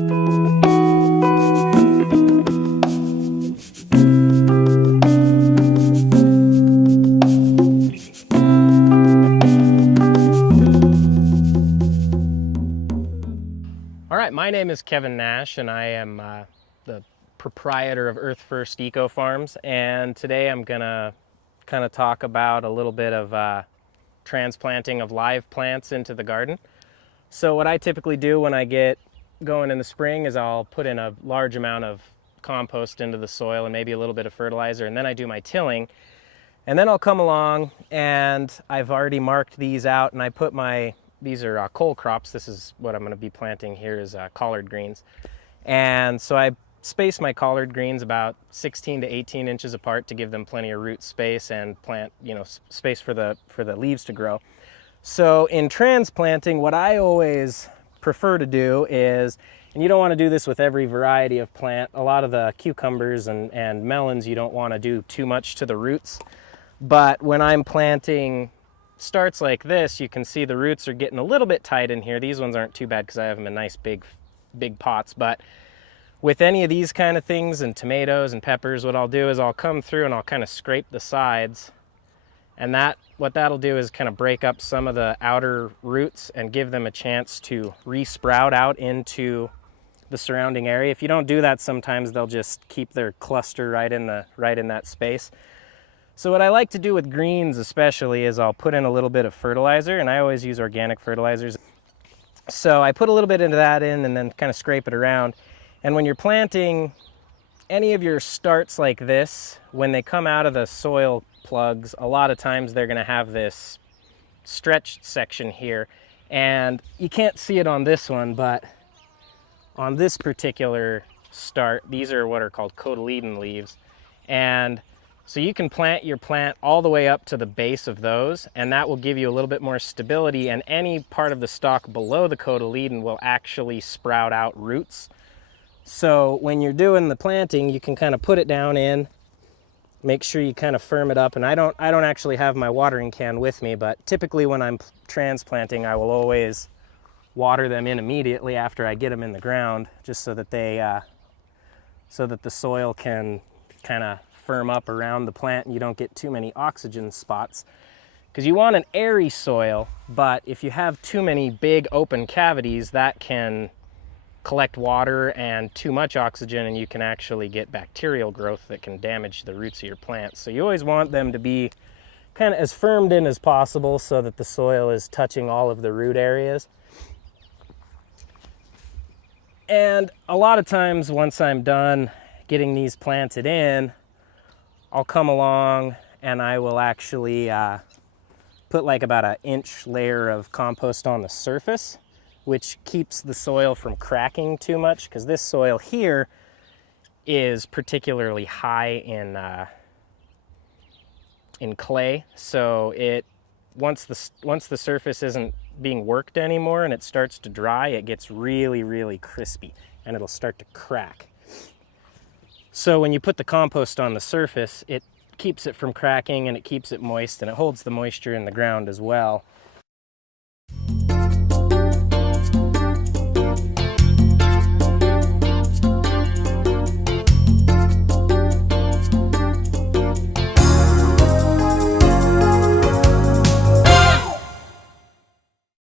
All right, my name is Kevin Nash, and I am the proprietor of Earth First Eco Farms. And today I'm gonna kind of talk about a little bit of transplanting of live plants into the garden. So what I typically do when I get going in the spring is I'll put in a large amount of compost into the soil and maybe a little bit of fertilizer, and then I do my tilling. And then I'll come along, and I've already marked these out, and I put these are cole crops. This is what I'm going to be planting here is collard greens. And so I space my collard greens about 16 to 18 inches apart to give them plenty of root space and plant, space for the leaves to grow. So in transplanting, what I always prefer to do is, and you don't want to do this with every variety of plant, a lot of the cucumbers and melons, you don't want to do too much to the roots. But when I'm planting starts like this, you can see the roots are getting a little bit tight in here. These ones aren't too bad because I have them in nice big pots. But with any of these kind of things and tomatoes and peppers, what I'll do is I'll come through and I'll kind of scrape the sides. And what that'll do is kind of break up some of the outer roots and give them a chance to re-sprout out into the surrounding area. If you don't do that, sometimes they'll just keep their cluster right in that space. So what I like to do with greens especially is I'll put in a little bit of fertilizer, and I always use organic fertilizers. So I put a little bit into that and then kind of scrape it around. And when you're planting any of your starts like this, when they come out of the soil plugs, a lot of times they're going to have this stretched section here. And you can't see it on this one, but on this particular start, these are what are called cotyledon leaves. And so you can plant your plant all the way up to the base of those, and that will give you a little bit more stability, and any part of the stalk below the cotyledon will actually sprout out roots. So when you're doing the planting, you can kind of put it down in, make sure you kind of firm it up. And I don't actually have my watering can with me, but typically when I'm transplanting, I will always water them in immediately after I get them in the ground, just so that the soil can kind of firm up around the plant and you don't get too many oxygen spots, because you want an airy soil. But if you have too many big open cavities, that can collect water and too much oxygen, and you can actually get bacterial growth that can damage the roots of your plants. So you always want them to be kind of as firmed in as possible so that the soil is touching all of the root areas. And a lot of times once I'm done getting these planted in, I'll come along and I will actually put like about an inch layer of compost on the surface, which keeps the soil from cracking too much, because this soil here is particularly high in clay. So once the surface isn't being worked anymore and it starts to dry, it gets really, really crispy and it'll start to crack. So when you put the compost on the surface, it keeps it from cracking and it keeps it moist, and it holds the moisture in the ground as well.